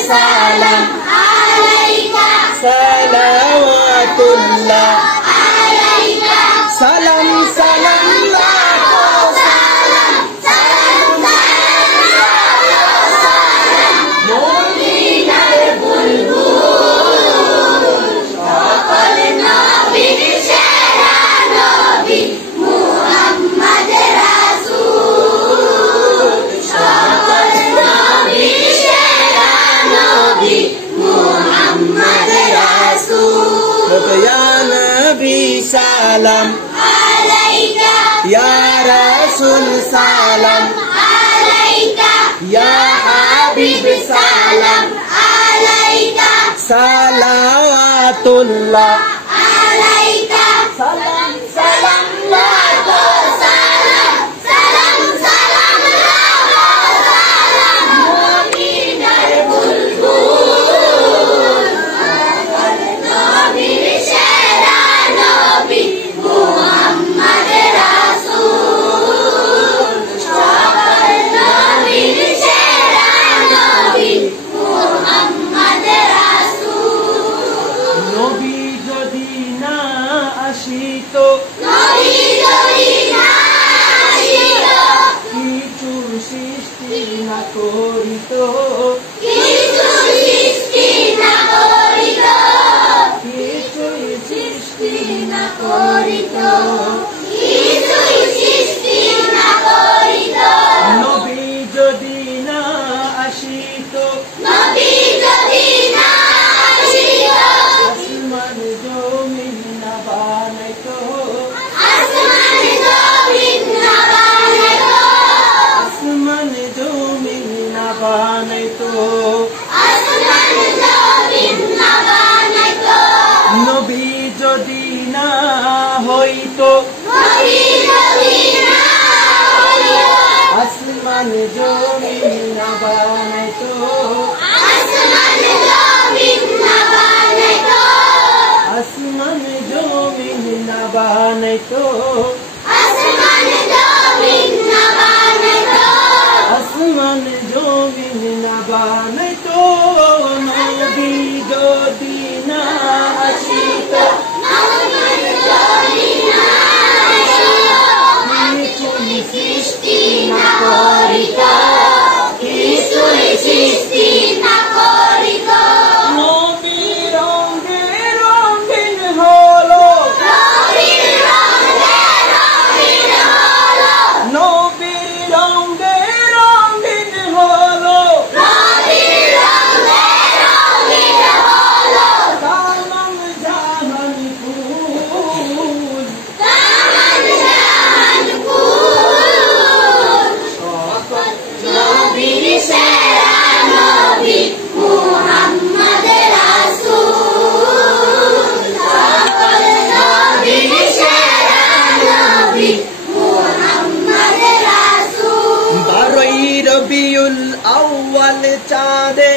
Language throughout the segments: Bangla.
Salam alaika salawatullah alaika salam salam salam salam salam mu'minal bulbul সকল নবীর সেরা নবী মুহাম্মদ রাসূল সকল নবীর সেরা নবী মুহাম্মদ রাসূল ইয়া নবী সালাম আলাইকা ইয়া রাসূল সালাম আলাইকা ইয়া হাবিব সালাম আলাইকা সালাওয়াতুল্লাহ আলাইকা সালাম সালাম সালাম সালাম সালাম সালাম মুমিনার বুলবুল নবীর সেরা নবী মুহাম্মদ রাসূল সকল নবীর সেরা নবী মুহাম্মদ রাসূল নবী যদি না আসিত কিছু সৃষ্টি না করিত কিছুই সৃষ্টি না করিত নবী যদি না আসিত আসমান জমিন না বানাইত আসমান জমিন না বানাইত নবী যদি না হইত আসমান জমিন না বানাইত আসমান জমিন না বানাইত আসমান জমিন না বানাইত নবী যদি না আসিত কিছুই সৃষ্টি না করিত নবী রঙে রঙিন হলো নবী রঙে রঙিন হলো কালাম জাহান ফুল সকল নবীর সেরা নবী মুহাম্মদ রাসূল সকল নবীর সেরা নবী মুহাম্মদ রাসূল 12 রবিউল আউয়াল চাঁদে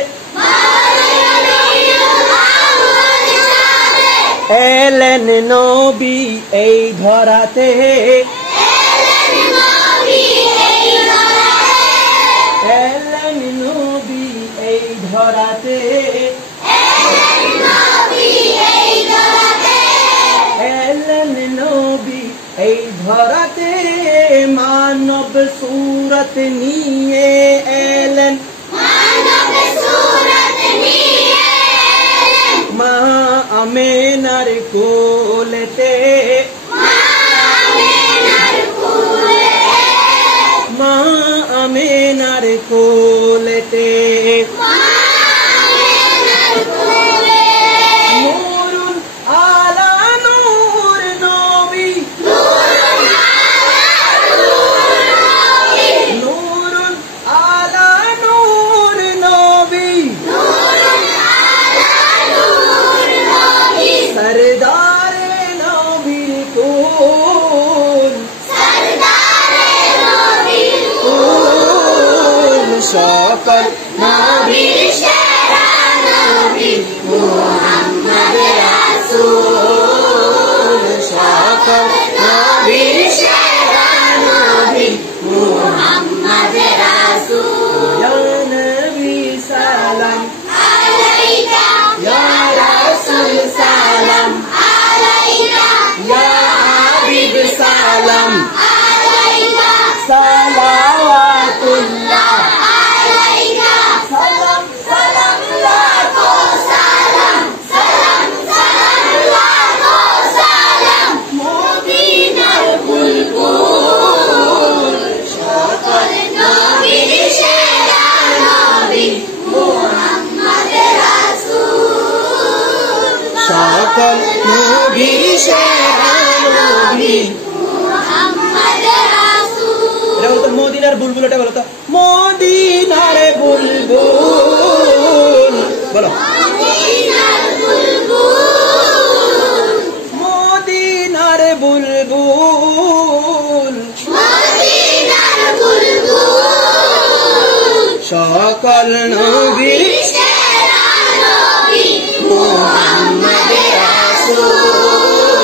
এলেন নবী এই ধরাতে এলেন নবী এই ধরাতে এলেন নবী এই ধরাতে ধরাতে মানব সুরত নিয়ে এলেন মা আমেনার কোলেতে মা আমেনার কোলেতে নূরুন আলা নূর নবী নূরুন আলা নূর নবী সরদারে নবীর কোল সকল নবীর সেরা নবী মুহাম্মদ রাসূল সকল নবীর সেরা নবী মুহাম্মদ রাসূল ইয়া নবী সালাম আলাইকা ইয়া রাসূল সালাম আলাইকা ইয়া হাবিব সালাম আলাইকা সালাওয়াতুল্লাহ সকল নবীর সেরা নবী মুহাম্মদ রাসূল। এটা বলতো মদিনার বুলবুল, এটা বলো তো মদিনার বুলবুল, বলো মদিনার বুলবুল, মদিনার বুলবুল, মদিনার বুলবুল, সকল নবীর সেরা নবী মুহাম্মদ রাসূল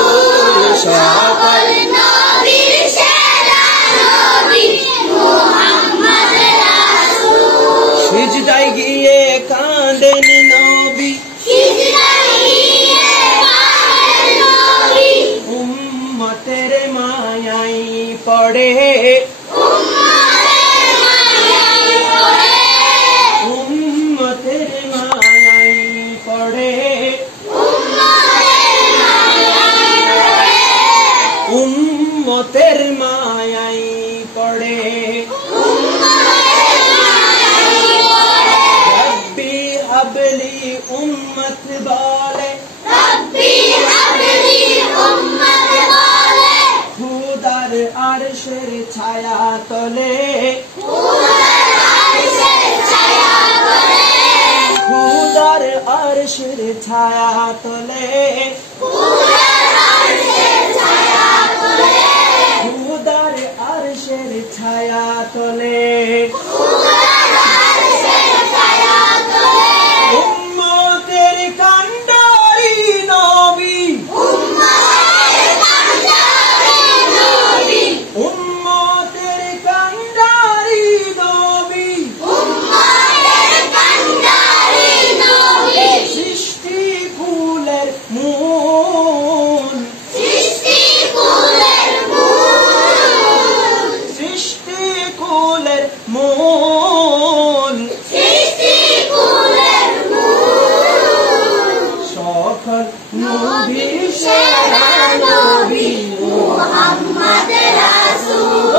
সকল নবীর সেরা নবী মুহাম্মদ রাসূল। সিজদায় গিয়ে কাঁদেন নবী, সিজদায় গিয়ে কাঁদেন নবী, উম্মতের মায়াই পড়ে, উম্মতের মায়াই পড়ে, উম্মতের মায়াই পড়ে, উম্মতের মায়াই পড়ে, রব্বি হাবলি উম্মত বলে, রব্বি হাবলি উম্মত বলে, খুদার আরশের ছায়া তলে, খুদার আরশের ছায়া তলে, খুদার আরশের ছায়া তলে, খুদার আরশের ছায়া তলে, খুদার আরশের ছায়া তলে, খুদার আরশের ছায়া তলে, উম্মতের কান্ডারি নবী, উম্মতের কান্ডারি নবী, উম্মতের কান্ডারি নবী, উম্মতের কান্ডারি নবী, সৃষ্টি কুলের মূল, সৃষ্টি কুলের মূল, সৃষ্টি কুলের মূল, সৃষ্টি কুলের মূল, সকল নবীর সেরা নবী মুহাম্মদ রাসূল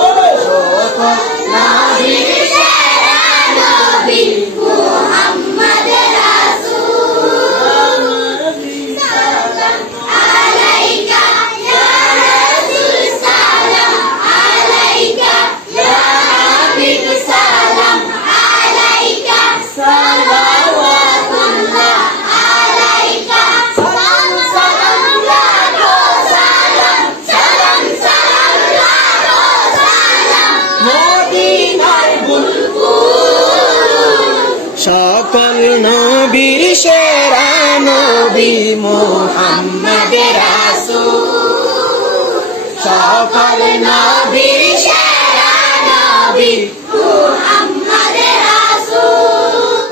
সকল নবীর সেরা নবী মুহাম্মদ রাসূল। সালাম আলাইকা ইয়া রাসূল সালাম আলাইকা ইয়া হাবিব সালাম আলাইকা সালাওয়াতুল্লাহ আলাইকা সালাম সালাম লাখো সালাম সালাম সালাম লাখো সালাম মদিনার বুলবুল সকল নবীর সেরা নবী মুহাম্মদ রাসূল সকল নবীর সেরা নবী